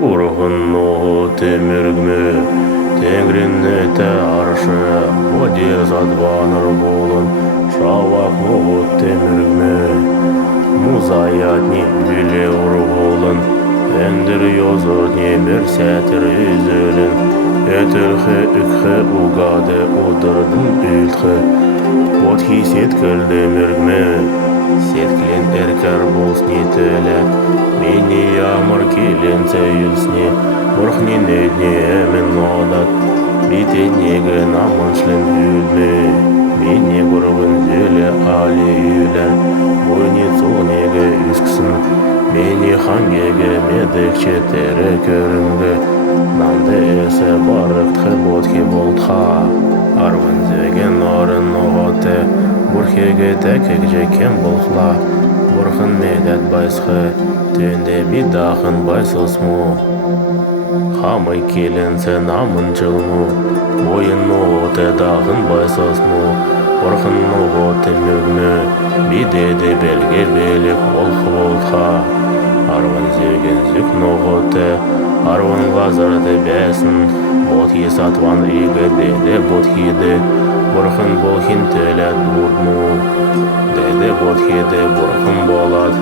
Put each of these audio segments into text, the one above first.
Урғынну теміргме, тенгриннете аршы, одезат ваныр болын, шавақну теміргме. Музаятни биле урғолын, әндір йозыр немір сәтір үзілін, әтірхі үкхі уғады одырдың үлтхі, отхи сеткілді міргме. Сеткілен әркар болсны тілі, мені ямыр келен цәйілсіне, мұрхнен әдне әмін одат, бетеднегі намыншлын үлме. Мені ғұрғын зөлі али үлі, бойны цонегі үскісін, мені хангегі медікче тәрі көрімгі, намды әсі барықтқы ботхи болтха, арвын зөген орын оғыты, Бурхеге тәкекже кем болхла, Бурхын медет байсхы, төнде бидахын байсылсму. Хамай келенсе намын жылму, ойын оғыты дағын байсылсму. Бурхын оғыты мөгмі, бидеде белге белік олхы болха. Арвын зөген зүк ноғыты, арвын ғазырды бәсін, бот есатван игі деде бот хиді. Бурхын болхин төлі дұрдму, деді бодхеді бурхын болад,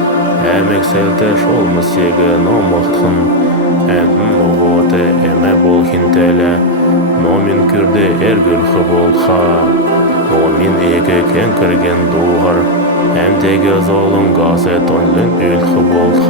әмек сәлті шолмыз сегі номықтын, әмін оғыты әмі болхин төлі, номин күрді әргүлхі болдха, номин екі кен кірген дұғыр, әмтегі золын ғасы тонлын үлхі болдха.